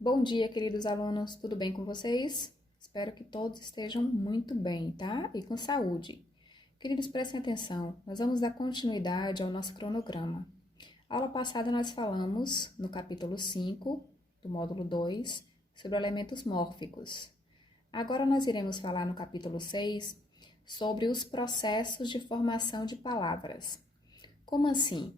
Bom dia, queridos alunos, tudo bem com vocês? Espero que todos estejam muito bem, tá? E com saúde. Queridos, prestem atenção, nós vamos dar continuidade ao nosso cronograma. Aula passada nós falamos, no capítulo 5 do módulo 2, sobre elementos mórficos. Agora nós iremos falar no capítulo 6 sobre os processos de formação de palavras. Como assim?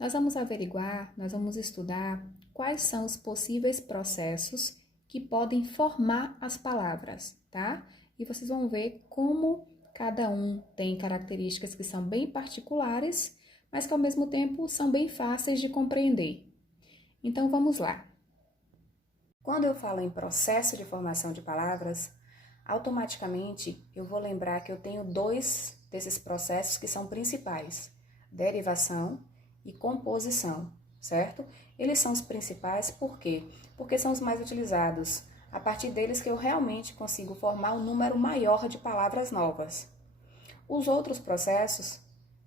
Nós vamos estudar quais são os possíveis processos que podem formar as palavras, tá? E vocês vão ver como cada um tem características que são bem particulares, mas que ao mesmo tempo são bem fáceis de compreender. Então vamos lá. Quando eu falo em processo de formação de palavras, automaticamente eu vou lembrar que eu tenho dois desses processos que são principais: derivação e composição, certo? Eles são os principais por quê? Porque são os mais utilizados. A partir deles que eu realmente consigo formar um número maior de palavras novas. Os outros processos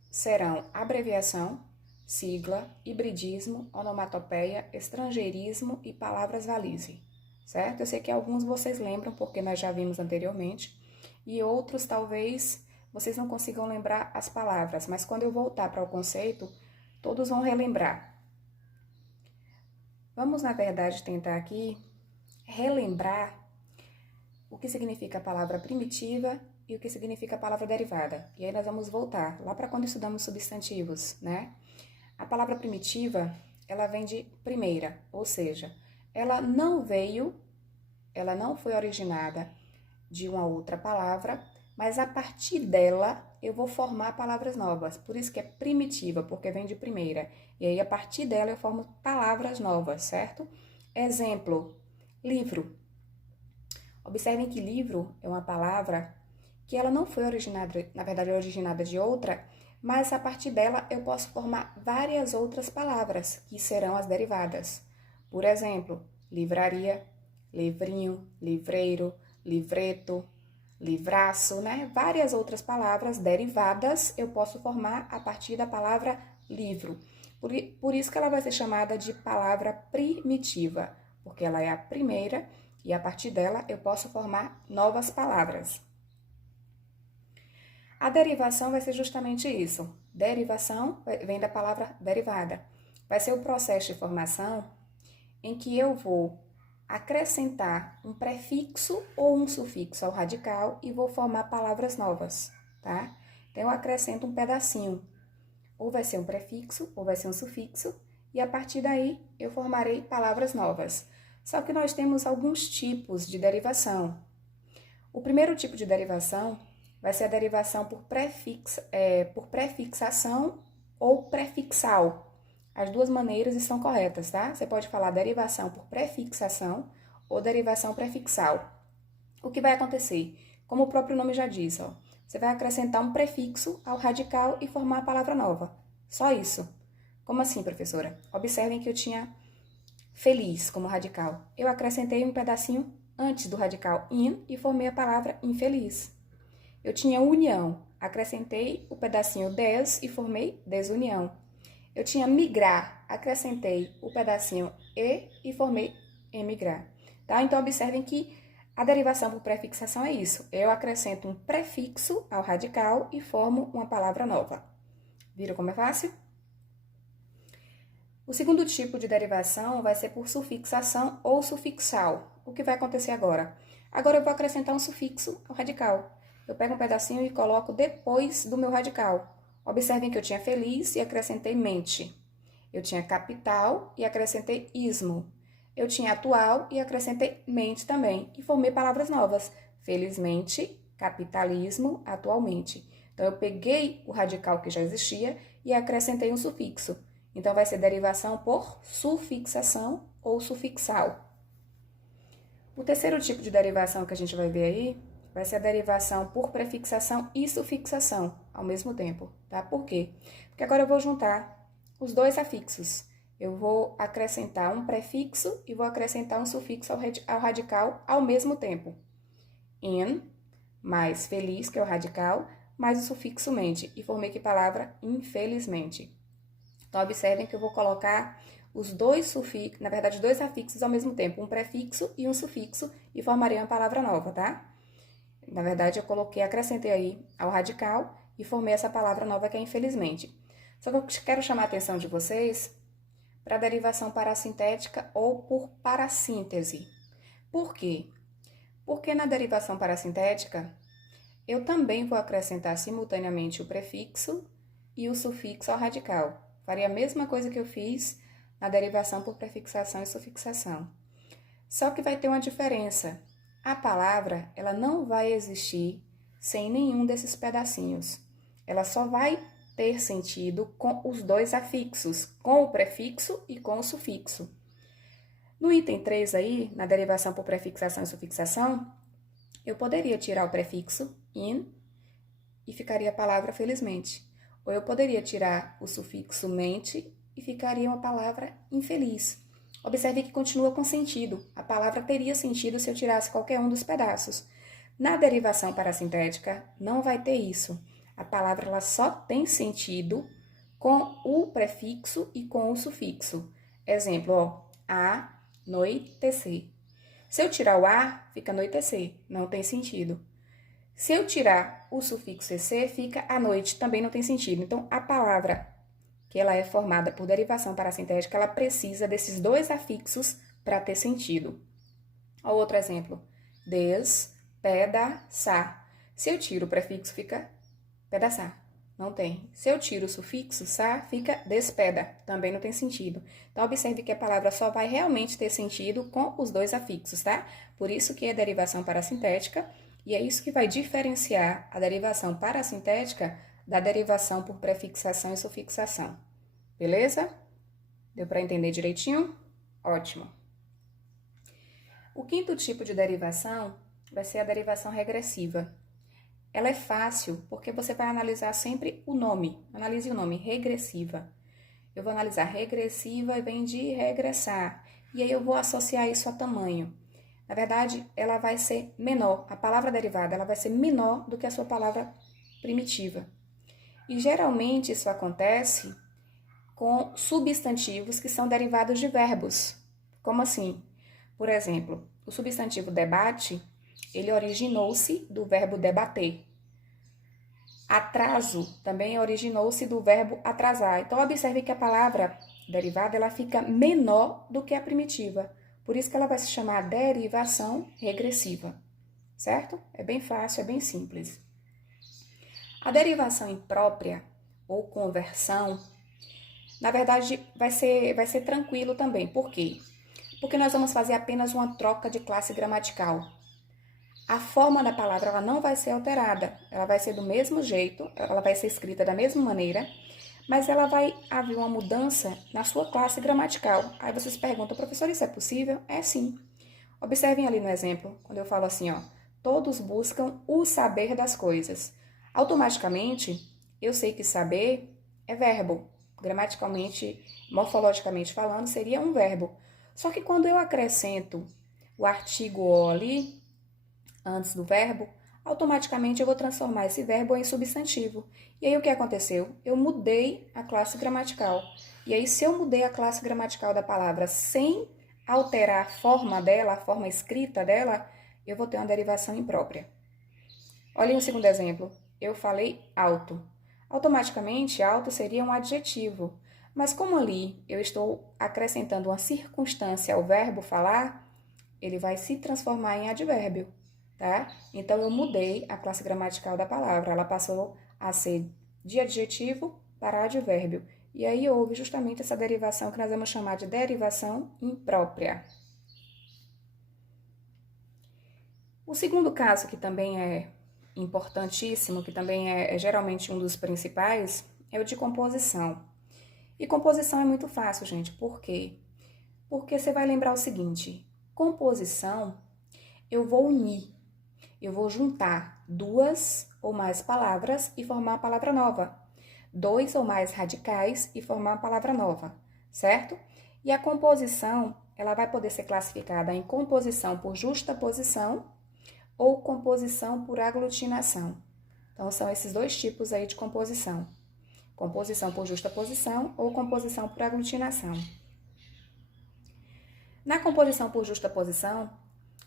serão abreviação, sigla, hibridismo, onomatopeia, estrangeirismo e palavras valise, certo? Eu sei que alguns vocês lembram porque nós já vimos anteriormente e outros talvez vocês não consigam lembrar as palavras, mas quando eu voltar para o conceito, todos vão relembrar. Vamos, na verdade, tentar aqui relembrar o que significa a palavra primitiva e o que significa a palavra derivada. E aí nós vamos voltar lá para quando estudamos substantivos, né? A palavra primitiva, ela vem de primeira, ou seja, ela não foi originada de uma outra palavra, mas a partir dela eu vou formar palavras novas. Por isso que é primitiva, porque vem de primeira. E aí a partir dela eu formo palavras novas, certo? Exemplo, livro. Observem que livro é uma palavra que ela não foi originada, na verdade é originada de outra, mas a partir dela eu posso formar várias outras palavras, que serão as derivadas. Por exemplo, livraria, livrinho, livreiro, livreto, livraço, né? Várias outras palavras derivadas eu posso formar a partir da palavra livro. Por isso que ela vai ser chamada de palavra primitiva, porque ela é a primeira e a partir dela eu posso formar novas palavras. A derivação vai ser justamente isso. Derivação vem da palavra derivada. Vai ser o processo de formação em que eu vou acrescentar um prefixo ou um sufixo ao radical e vou formar palavras novas, tá? Então, eu acrescento um pedacinho. Ou vai ser um prefixo, ou vai ser um sufixo, e a partir daí eu formarei palavras novas. Só que nós temos alguns tipos de derivação. O primeiro tipo de derivação vai ser a derivação por prefixação ou prefixal. As duas maneiras estão corretas, tá? Você pode falar derivação por prefixação ou derivação prefixal. O que vai acontecer? Como o próprio nome já diz, ó, você vai acrescentar um prefixo ao radical e formar a palavra nova. Só isso. Como assim, professora? Observem que eu tinha feliz como radical. Eu acrescentei um pedacinho antes do radical in e formei a palavra infeliz. Eu tinha união. Acrescentei o pedacinho des e formei desunião. Eu tinha migrar, acrescentei o pedacinho e formei emigrar. Tá? Então, observem que a derivação por prefixação é isso. Eu acrescento um prefixo ao radical e formo uma palavra nova. Viram como é fácil? O segundo tipo de derivação vai ser por sufixação ou sufixal. O que vai acontecer agora? Agora eu vou acrescentar um sufixo ao radical. Eu pego um pedacinho e coloco depois do meu radical. Observem que eu tinha feliz e acrescentei mente. Eu tinha capital e acrescentei ismo. Eu tinha atual e acrescentei mente também. E formei palavras novas. Felizmente, capitalismo, atualmente. Então, eu peguei o radical que já existia e acrescentei um sufixo. Então, vai ser derivação por sufixação ou sufixal. O terceiro tipo de derivação que a gente vai ver aí vai ser a derivação por prefixação e sufixação ao mesmo tempo, tá? Por quê? Porque agora eu vou juntar os dois afixos. Eu vou acrescentar um prefixo e vou acrescentar um sufixo ao radical ao mesmo tempo. In, mais feliz, que é o radical, mais o sufixo mente. E formei que palavra? Infelizmente. Então, observem que eu vou colocar os dois sufixos, na verdade, dois afixos ao mesmo tempo, um prefixo e um sufixo, e formaria uma palavra nova, tá? Na verdade, eu acrescentei aí ao radical e formei essa palavra nova que é infelizmente. Só que eu quero chamar a atenção de vocês para a derivação parassintética ou por parassíntese. Por quê? Porque na derivação parassintética, eu também vou acrescentar simultaneamente o prefixo e o sufixo ao radical. Faria a mesma coisa que eu fiz na derivação por prefixação e sufixação. Só que vai ter uma diferença. A palavra, ela não vai existir sem nenhum desses pedacinhos. Ela só vai ter sentido com os dois afixos, com o prefixo e com o sufixo. No item 3 aí, na derivação por prefixação e sufixação, eu poderia tirar o prefixo in e ficaria a palavra felizmente. Ou eu poderia tirar o sufixo mente e ficaria uma palavra infeliz. Observe que continua com sentido. A palavra teria sentido se eu tirasse qualquer um dos pedaços. Na derivação parassintética, não vai ter isso. A palavra ela só tem sentido com o prefixo e com o sufixo. Exemplo, ó, anoitecer. Se eu tirar o a, fica anoitecer, não tem sentido. Se eu tirar o sufixo ec, fica à noite, também não tem sentido. Então, a palavra que ela é formada por derivação parassintética, ela precisa desses dois afixos para ter sentido. Ó, outro exemplo, despedaçar. Se eu tiro o prefixo, fica pedaçar. Não tem. Se eu tiro o sufixo, sa, fica despeda. Também não tem sentido. Então, observe que a palavra só vai realmente ter sentido com os dois afixos, tá? Por isso que é derivação parassintética, e é isso que vai diferenciar a derivação parassintética da derivação por prefixação e sufixação. Beleza? Deu para entender direitinho? Ótimo. O quinto tipo de derivação vai ser a derivação regressiva. Ela é fácil porque você vai analisar sempre o nome. Analise o nome, regressiva. Eu vou analisar regressiva e vem de regressar. E aí eu vou associar isso a tamanho. Na verdade, ela vai ser menor. A palavra derivada ela vai ser menor do que a sua palavra primitiva. E geralmente isso acontece com substantivos que são derivados de verbos. Como assim? Por exemplo, o substantivo debate, ele originou-se do verbo debater. Atraso também originou-se do verbo atrasar. Então, observe que a palavra derivada ela fica menor do que a primitiva. Por isso que ela vai se chamar derivação regressiva. Certo? É bem fácil, é bem simples. A derivação imprópria ou conversão, na verdade, vai ser tranquilo também. Por quê? Porque nós vamos fazer apenas uma troca de classe gramatical. A forma da palavra ela não vai ser alterada, ela vai ser do mesmo jeito, ela vai ser escrita da mesma maneira, mas ela vai haver uma mudança na sua classe gramatical. Aí vocês perguntam, professor, isso é possível? É sim. Observem ali no exemplo, quando eu falo assim, ó, todos buscam o saber das coisas. Automaticamente, eu sei que saber é verbo. Gramaticalmente, morfologicamente falando, seria um verbo. Só que quando eu acrescento o artigo o ali, antes do verbo, automaticamente eu vou transformar esse verbo em substantivo. E aí o que aconteceu? Eu mudei a classe gramatical. E aí se eu mudei a classe gramatical da palavra sem alterar a forma dela, a forma escrita dela, eu vou ter uma derivação imprópria. Olhem o segundo exemplo. Eu falei alto. Automaticamente, alto seria um adjetivo. Mas como ali eu estou acrescentando uma circunstância ao verbo falar, ele vai se transformar em advérbio. Tá? Então, eu mudei a classe gramatical da palavra. Ela passou a ser de adjetivo para advérbio. E aí, houve justamente essa derivação que nós vamos chamar de derivação imprópria. O segundo caso, que também é importantíssimo, que também é geralmente um dos principais, é o de composição. E composição é muito fácil, gente. Por quê? Porque você vai lembrar o seguinte, composição, eu vou unir. Eu vou juntar duas ou mais palavras e formar uma palavra nova. Dois ou mais radicais e formar uma palavra nova, certo? E a composição, ela vai poder ser classificada em composição por justaposição ou composição por aglutinação. Então, são esses dois tipos aí de composição. Composição por justaposição ou composição por aglutinação. Na composição por justaposição,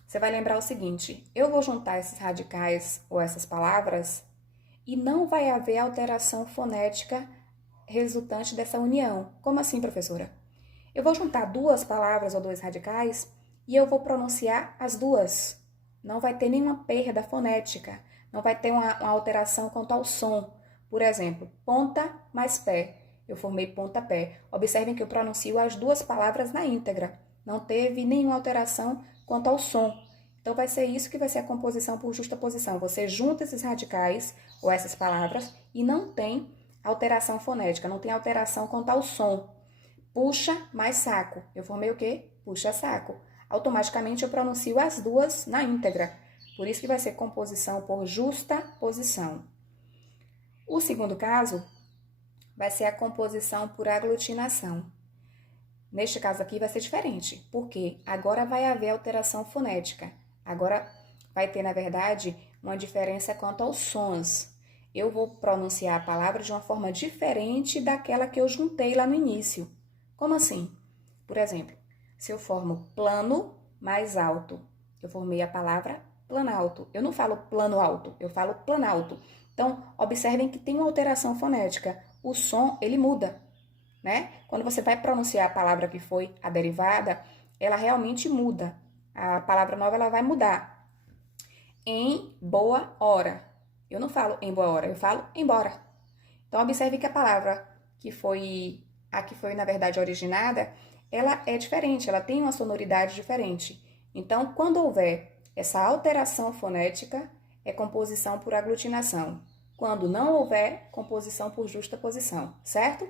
você vai lembrar o seguinte: eu vou juntar esses radicais ou essas palavras e não vai haver alteração fonética resultante dessa união. Como assim, professora? Eu vou juntar duas palavras ou dois radicais e eu vou pronunciar as duas. Não vai ter nenhuma perda fonética, não vai ter uma alteração quanto ao som. Por exemplo, ponta mais pé. Eu formei pontapé. Observem que eu pronuncio as duas palavras na íntegra. Não teve nenhuma alteração quanto ao som. Então, vai ser isso que vai ser a composição por justaposição. Você junta esses radicais ou essas palavras e não tem alteração fonética, não tem alteração quanto ao som. Puxa mais saco. Eu formei o quê? Puxa saco. Automaticamente eu pronuncio as duas na íntegra. Por isso que vai ser composição por justaposição. O segundo caso vai ser a composição por aglutinação. Neste caso aqui vai ser diferente, porque agora vai haver alteração fonética. Agora vai ter, na verdade, uma diferença quanto aos sons. Eu vou pronunciar a palavra de uma forma diferente daquela que eu juntei lá no início. Como assim? Por exemplo, se eu formo plano mais alto, eu formei a palavra planalto. Eu não falo plano alto, eu falo planalto. Então, observem que tem uma alteração fonética. O som, ele muda, né? Quando você vai pronunciar a palavra que foi a derivada, ela realmente muda. A palavra nova, ela vai mudar. Em boa hora. Eu não falo em boa hora, eu falo embora. Então, observe que a palavra que foi na verdade originada, ela é diferente, ela tem uma sonoridade diferente. Então, quando houver essa alteração fonética, é composição por aglutinação. Quando não houver, composição por justaposição, certo?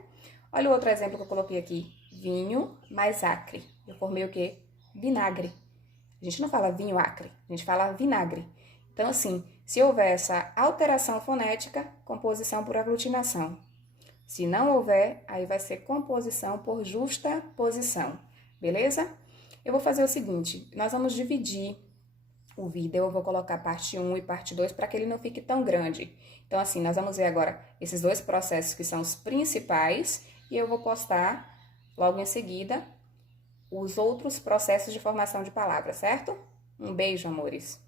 Olha o outro exemplo que eu coloquei aqui. Vinho mais acre. Eu formei o quê? Vinagre. A gente não fala vinho acre, a gente fala vinagre. Então, assim, se houver essa alteração fonética, composição por aglutinação. Se não houver, aí vai ser composição por justaposição, beleza? Eu vou fazer o seguinte, nós vamos dividir o vídeo, eu vou colocar parte 1 e parte 2 para que ele não fique tão grande. Então, assim, nós vamos ver agora esses dois processos que são os principais e eu vou postar logo em seguida os outros processos de formação de palavras, certo? Um beijo, amores!